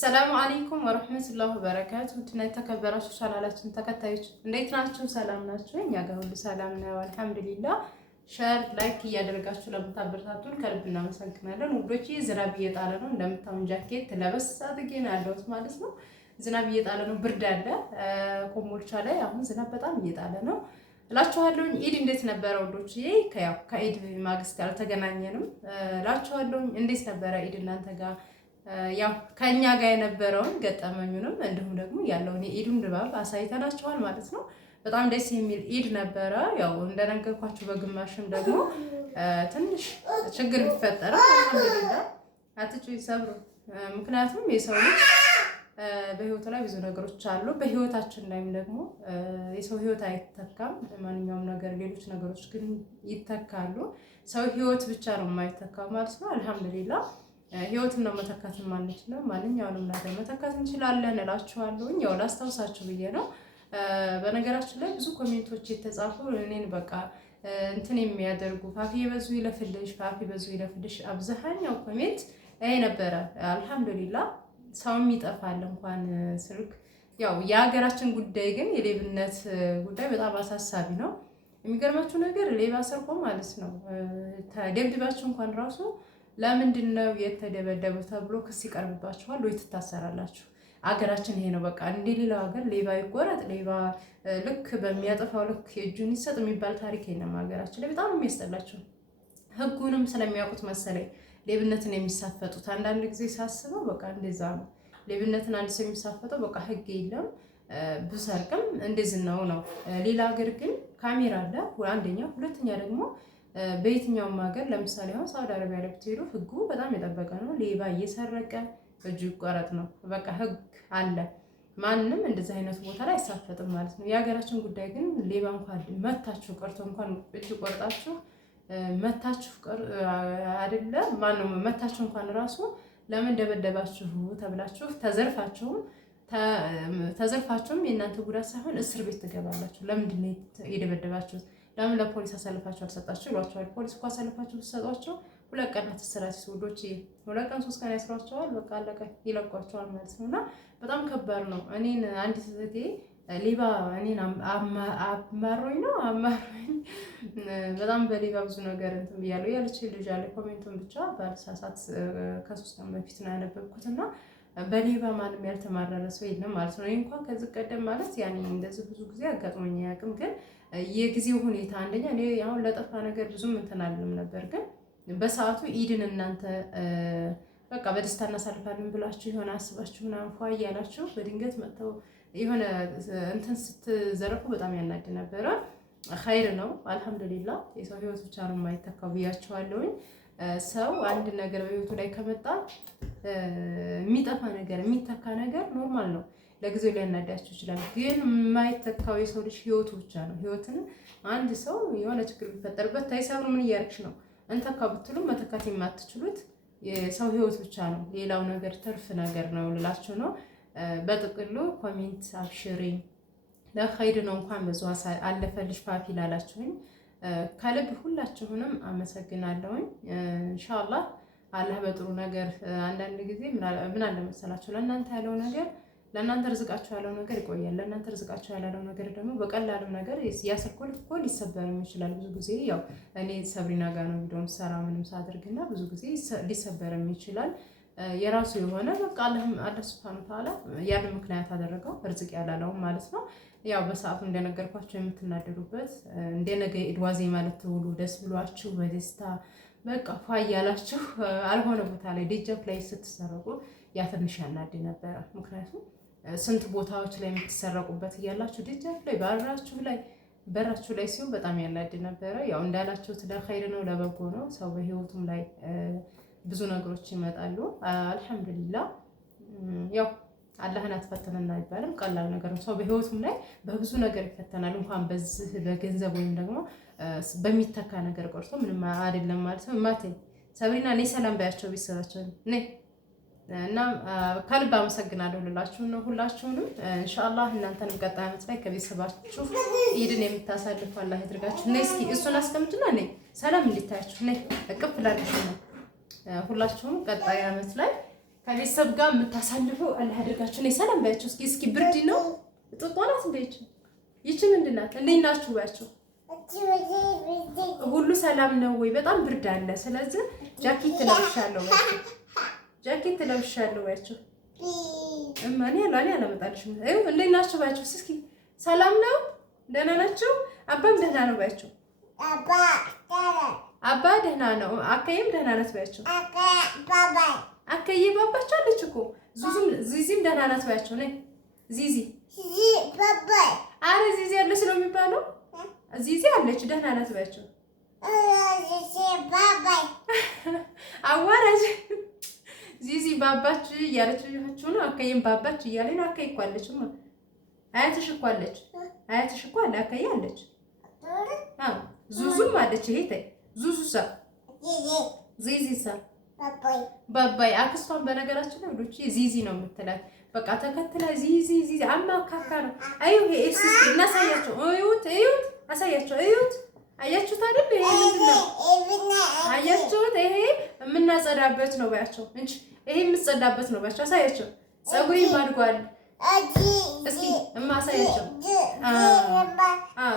ሰላም አለይኩም ወራህመቱላሂ ወበረካቱ። ውድና የተከበራችሁ ቻናላችን ተከታዮች እንዴት ናችሁ? ሰላም ናችሁ? እኛ ጋር ሁሉ ሰላም ነው አልሐምዱሊላህ። ሼር ላይክ እያደረጋችሁ ለምታበረታቱን ከልብ እናመሰግናለን። ውዶቼ ዝናብ እየጣለ ነው፣ እንደምታውን ጃኬት ለበስ አድርጌ ነው ያለሁት ማለት ነው። ዝናብ እየጣለ ነው፣ ብርድ አለ። ኮምቦልቻ ላይ አሁን ዝናብ በጣም እየጣለ ነው እላችኋለሁ። ኢድ እንዴት ነበረ ውዶቼ? ከኢድ ማግስት አልተገናኘንም እላችኋለሁ። እንዴት ነበረ ኢድ እናንተ ጋር? ያው ከኛ ጋር የነበረውን ገጠመኙንም እንዲሁም ደግሞ ያለውን የኢዱን ድባብ አሳይተናችኋል ማለት ነው። በጣም ደስ የሚል ኢድ ነበረ። ያው እንደነገርኳችሁ በግማሽም ደግሞ ትንሽ ችግር ቢፈጠርም አልሐምዱሊላህ አትጩ ይሰብሩ። ምክንያቱም የሰው ልጅ በህይወቱ ላይ ብዙ ነገሮች አሉ። በህይወታችን ላይም ደግሞ የሰው ህይወት አይተካም። ማንኛውም ነገር ሌሎች ነገሮች ግን ይተካሉ። ሰው ህይወት ብቻ ነው የማይተካው ማለት ነው። አልሐምዱሊላህ ህይወትን ነው መተካት የማንችለው፣ ማንኛውንም ነገር መተካት እንችላለን እላችኋለሁ። ያው ላስታውሳችሁ ብዬ ነው። በነገራችን ላይ ብዙ ኮሜንቶች የተጻፉ እኔን በቃ እንትን የሚያደርጉ ፋፊ በዙ ይለፍልሽ፣ ፋፊ በዙ ይለፍልሽ። አብዛኛው ኮሜንት ይሄ ነበረ። አልሐምዱሊላህ ሰውም ይጠፋል እንኳን ስልክ። ያው የሀገራችን ጉዳይ ግን የሌብነት ጉዳይ በጣም አሳሳቢ ነው። የሚገርማችሁ ነገር ሌባ ሰርቆ ማለት ነው ተደብድባችሁ እንኳን ራሱ ለምንድን ነው የተደበደበው ተብሎ ክስ ይቀርብባችኋል ወይ ትታሰራላችሁ። አገራችን ይሄ ነው በቃ። እንደ ሌላው ሀገር ሌባ ይቆረጥ፣ ሌባ ልክ በሚያጠፋው ልክ የእጁን ይሰጥ የሚባል ታሪክ የለም ሀገራችን ላይ። በጣም የሚያስጠላቸው ህጉንም ስለሚያውቁት መሰለኝ ሌብነትን የሚሳፈጡት። አንዳንድ ጊዜ ሳስበው በቃ እንደዛ ነው። ሌብነትን አንድ ሰው የሚሳፈጠው በቃ ህግ የለም ብሰርቅም እንደዚህ ነው። ሌላ ሀገር ግን ካሜራ አለ አንደኛ፣ ሁለተኛ ደግሞ በየትኛውም ሀገር ለምሳሌ አሁን ሳውዲ አረቢያ ላይ ብትሄዱ ህጉ በጣም የጠበቀ ነው። ሌባ እየሰረቀ እጁ ይቆረጥ ነው በቃ ህግ አለ። ማንም እንደዚህ አይነት ቦታ ላይ አይሳፈጥም ማለት ነው። የሀገራችን ጉዳይ ግን ሌባ እንኳን መታችሁ ቀርቶ እንኳን እጅ ቆርጣችሁ መታችሁ አይደለም ማንም መታችሁ እንኳን ራሱ ለምን ደበደባችሁ ተብላችሁ ተዘርፋችሁም የእናንተ ጉዳት ሳይሆን እስር ቤት ትገባላችሁ። ለምንድን ነው የደበደባችሁት? ለምን ለፖሊስ አሳልፋችሁ አልሰጣችሁ ይሏቸዋል። ፖሊስ እኮ አሳልፋችሁ ብትሰጧቸው 2 ቀን አትሰራች ውዶች፣ 2 ቀን 3 ቀን ያስሯቸዋል። በቃ አለቀ፣ ይለቋቸዋል ማለት ነው። እና በጣም ከባድ ነው። እኔን አንዲት እህቴ ሌባ እኔን አማሮኝ በጣም በሌባ ብዙ ነገር እንትን ብያለሁ ያለች ልጅ አለ። ኮሜንቱን ብቻ ባልሳሳት ከ3 ቀን በፊት ነው ያነበብኩት። እና በሌባ ማንም ያልተማረረ ሰው የለም ማለት ነው። እኔ እንኳን ከዚህ ቀደም ማለት ያኔ እንደዚህ ብዙ ጊዜ አጋጥሞኝ አያውቅም። ግን የጊዜው ሁኔታ አንደኛ እኔ አሁን ለጠፋ ነገር ብዙም እንትን አልልም ነበር። ግን በሰዓቱ ኢድን እናንተ በቃ በደስታ እናሳልፋለን ብላችሁ የሆነ አስባችሁ ምናምን ፏ እያላችሁ በድንገት መጥተው የሆነ እንትን ስትዘረፉ በጣም ያናድ ነበረ። ኸይር ነው አልሐምዱሊላህ። የሰው ህይወት ብቻ ነው የማይተካው ብያቸዋለሁኝ። ሰው አንድ ነገር በህይወቱ ላይ ከመጣ የሚጠፋ ነገር የሚተካ ነገር ኖርማል ነው። ለጊዜው ሊያናዳችሁ ይችላል። ግን የማይተካው የሰው ልጅ ህይወቱ ብቻ ነው። ህይወትን አንድ ሰው የሆነ ችግር ቢፈጠርበት ታይሳብሩ ምን እያደረግሽ ነው እንተካ ብትሉ መተካት የማትችሉት የሰው ህይወት ብቻ ነው። ሌላው ነገር ትርፍ ነገር ነው ልላችሁ ነው። በጥቅሉ ኮሜንት አብሽሪ ለኸይር ነው እንኳን ብዙ አለፈልሽ ፋፊ ላላችሁኝ ከልብ ሁላችሁንም አመሰግናለሁኝ። ኢንሻአላህ አላህ በጥሩ ነገር አንዳንድ ጊዜ ምን አለ መሰላችሁ ለእናንተ ያለው ነገር ለእናንተ ርዝቃችሁ ያለው ነገር ይቆያል። ለእናንተ ርዝቃችሁ ያለው ነገር ደግሞ በቀላልም ነገር ያስልኮል እኮ ሊሰበርም ይችላል። ብዙ ጊዜ ያው እኔ ሰብሪና ጋር ነው ቪዲዮም ሰራ ምንም ሳደርግና ብዙ ጊዜ ሊሰበርም ይችላል። የራሱ የሆነ በቃ አላህ ሱብሃነሁ ወተዓላ ያን ምክንያት አደረገው ርዝቅ ያላለውም ማለት ነው። ያው በሰዓቱ እንደነገርኳችሁ የምትናደዱበት እንደነገ ኢድ ዋዜማ ልትውሉ ደስ ብሏችሁ በደስታ በቃ ፏ እያላችሁ አልሆነ ቦታ ላይ ደጃፍ ላይ ስትሰረቁ ያ ትንሽ ያናድ ነበረ። ምክንያቱም ስንት ቦታዎች ላይ የምትሰረቁበት እያላችሁ ደጃፍ ላይ በራችሁ ላይ ሲሆን በጣም ያናድ ነበረ። ያው እንዳላችሁት ለኸይር ነው ለበጎ ነው። ሰው በህይወቱም ላይ ብዙ ነገሮች ይመጣሉ። አልሐምዱሊላህ ያው አላህን አትፈተነና አይባልም። ቀላል ነገር ነው። ሰው በህይወቱም ላይ በብዙ ነገር ይፈተናል። እንኳን በዚህ በገንዘብ ወይም ደግሞ በሚተካ ነገር ቀርቶ ምንም አይደለም ማለት ነው። ማቴ ሰብሪና እኔ ሰላም ባያቸው ቢሰራቸው ነይ እና ከልብ አመሰግናለሁ ልላችሁ ነው ሁላችሁንም። ኢንሻአላህ እናንተንም ቀጣይ ዓመት ላይ ከቤተሰባችሁ ኢድን የምታሳልፉ አላህ ያድርጋችሁ። ነይ እስኪ እሱን አስቀምጭና ነይ ሰላም እንዲታያችሁ ነይ እቅፍ ላልሽ ነው። ሁላችሁም ቀጣይ ዓመት ላይ ከቤተሰብ ጋር የምታሳልፈው አላህ ያድርጋችሁ። እኔ ሰላም ባያችሁ እስኪ ብርድ ነው ጥጧናት እንደይች ይቺ ምንድን ናት? እንዴት ናችሁ ባያችሁ? ሁሉ ሰላም ነው ወይ? በጣም ብርድ አለ። ስለዚህ ጃኬት ለብሻለሁ ባያችሁ። ጃኬት ለብሻለሁ ባያችሁ። እማኔ አላመጣልሽም። አይው እንዴት ናችሁ ባያችሁ? እስኪ ሰላም ነው? ደህና ናችሁ? አባም ደህና ነው ባያችሁ። አባ ደህና ነው። አከይም ደህና ናት ባያችሁ። አከይ ባባች አለች እኮ ዚዚም ደህና ናት ባያችሁ። ነይ ዚዚ ባባይ። አረ ዚዚ አለች ነው የሚባለው። ዚዚ አለች ደህና ናት ባያችሁ። ባባይ አዋራጅ ዚዚ ባባች እያለችችሁ ነው። አከይም ባባች እያለኝ ነው። አከይ እኮ አለችማ። አያትሽ እኮ አለች። አያትሽ እኮ አለ። አከይ አለች። አዎ ዙዙም አለች። ይሄ ተይ ዙዙሳ ዚዚሳ ባባይ አክስቷን በነገራችን ላይ ወዶች ዚዚ ነው የምትላት። በቃ ተከትላ ዚዚ አማካካ ነው። አዩ ኤክስ እናሳያቸው። እዩት አሳያቸው። እዩት አያችሁት አይደል? ይሄ ምንድነው? አያችሁት? ይሄ የምናጸዳበት ነው ባያቸው እንጂ ይሄ የምትጸዳበት ነው ባያቸው። አሳያቸው። ፀጉሬ አድጓል። እስኪ እማሳያቸው።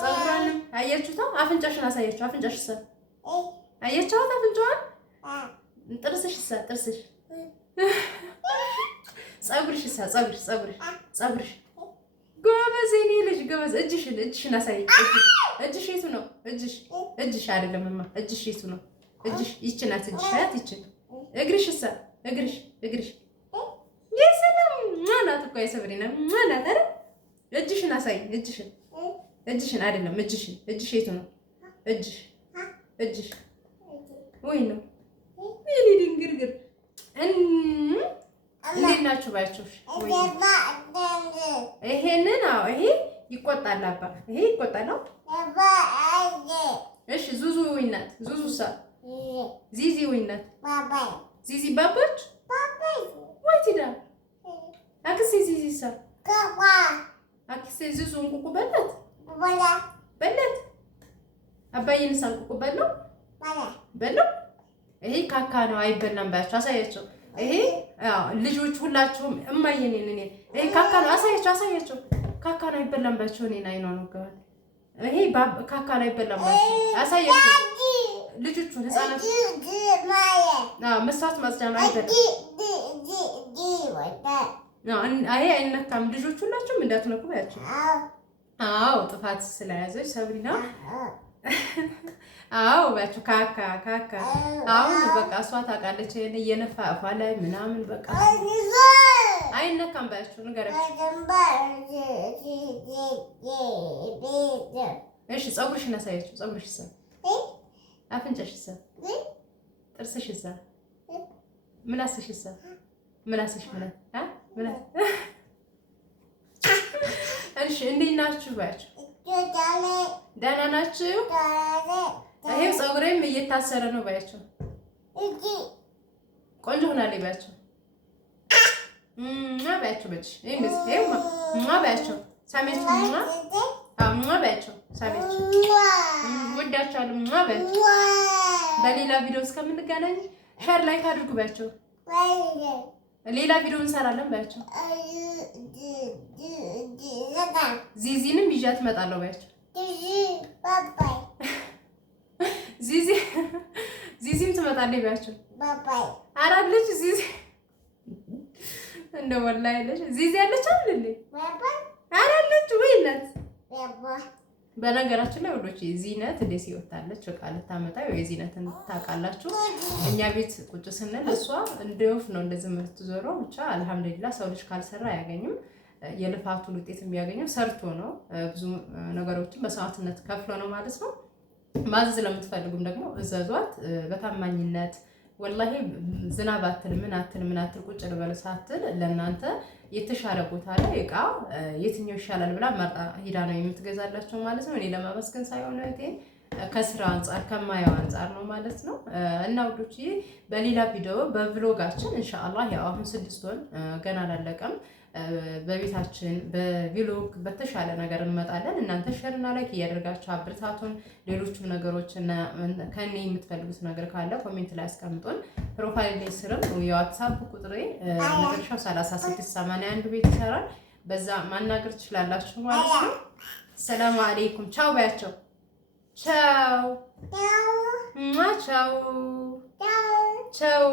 ፀጉሯንም አያችሁት? አፍንጫሽን አሳያቸው። አፍንጫሽስ አያችሁት? አፍንጫዋን ጥርስሽስ ጥርስሽ ፀጉርሽ ጎበዝ የኔ ልጅ ጎበዝ። እጅሽን አሳይ። እጅሽ የቱ ነው? እጅሽ አይደለምማ። እጅሽ የቱ ነው? እጅሽ ይቺ ናት። እጅሽ አያት ይቺ። እግርሽስ እግርሽ የሰላም ማናት እኮ የሰብሪና ማናት አይደል? እጅሽን አሳይ። እጅሽን አይደለም እጅሽ የቱ ነው? እጅሽ ወይ ነው የኔ ድንግርግር እንዴት ናችሁ ባያችሁ? ይሄንን ይሄ ይቆጣል። አባ ይሄ ይቆጣል። እሺ ዙዙ ወይናት ዙዙሳ ዚዚ ወይናት ዚዚ ባባች ወይ ትዳ አክሴ ዚዚሳ አክሴ ዙዙ እንቁቁ በላት አባዬን ሳንቁቁ በለው። ይሄ ካካ ነው አይበላም ባያችሁ። አሳያቸው። ይሄ ልጆች ሁላችሁም እማዬን እኔ ይሄ ካካ ነው። አሳያቸው። ካካ ነው አይበላም ባያችሁ። እኔን አይኗ ነው ገባል። ይሄ ካካ ነው አይበላም ባያችሁ። አሳያቸው። ልጆቹን ህፃናት መስዋዕት ማጽጃ ነው አይበላም። ይሄ አይነካም። ልጆች ሁላችሁም እንዳትነኩ ባያችሁ። አዎ ጥፋት ስለያዘች ሰብሪና አዎ ባያችሁ። ካካ አሁን በቃ እሷ ታውቃለች። እየነፋ አፏ ላይ ምናምን በቃ አይነካም ባያችሁ። ንገራችሁ። እሺ ፀጉርሽን አሳያችሁ። ፀጉርሽስ አፍንጫሽስ ጥርስሽስ ምላስሽስ ምላስሽ እሺ እንዴት ናችሁ ባያችሁ? ደህና ናችሁ? ይሄው ፀጉሬም እየታሰረ ነው ባያችሁ። ቆንጆ ሆናለች ባያችሁ። ባያችሁ በጭ ይሄው ባያችሁ ሳሜችሁ ባያችሁ ሳሜችሁ ወዳችኋለሁ ባያችሁ። በሌላ ቪዲዮ እስከምንገናኝ ሼር ላይክ አድርጉ ባያችሁ። ሌላ ቪዲዮ እንሰራለን ባያችሁ። ዚዚንም ይዣት እመጣለሁ ባያችሁ። ዚዚም ትመጣለች ባያችሁ። አራለች ዚዚ እንደው ወላሂ አለች ዚዚ ያለች አይደል? አራለች ወይነት በነገራችን ላይ ወዶች ዚነት እንደ ሲወጣለች በቃ ልታመጣ ወይ ዚነትን ታውቃላችሁ። እኛ ቤት ቁጭ ስንል እሷ እንደ ወፍ ነው እንደዚህ የምትዞረው። ብቻ አልሐምዱሊላህ ሰው ልጅ ካልሰራ አያገኝም። የልፋቱን ውጤት የሚያገኘው ሰርቶ ነው። ብዙ ነገሮችን በሰዓትነት ከፍሎ ነው ማለት ነው። ማዘዝ ለምትፈልጉም ደግሞ እዘዟት በታማኝነት። ወላሂ ዝናብ አትል ምን አትል ቁጭ ልበል ሳትል ለእናንተ የተሻለ ቦታ ላይ እቃ የትኛው ይሻላል ብላ መርጣ ሂዳ ነው የምትገዛላቸው ማለት ነው። እኔ ለማመስገን ሳይሆን እህቴን ከስራ አንጻር ከማየው አንጻር ነው ማለት ነው። እና ውዶች በሌላ ቪዲዮ በቭሎጋችን ኢንሻአላህ ያው አሁን 6 ወር ገና አላለቀም። በቤታችን በቪሎግ በተሻለ ነገር እንመጣለን። እናንተ ሸርና ላይክ እያደርጋችሁ አብርታቱን። ሌሎቹ ነገሮች እና ከኔ የምትፈልጉት ነገር ካለ ኮሜንት ላይ አስቀምጡን። ፕሮፋይል ላይ ስርም የዋትስአፕ ቁጥሬ መጨረሻው 3681 ቤት ይሰራል። በዛ ማናገር ትችላላችሁ ማለት ነው። ሰላም አለይኩም ቻው ባያቸው። ቻው ቻው ቻው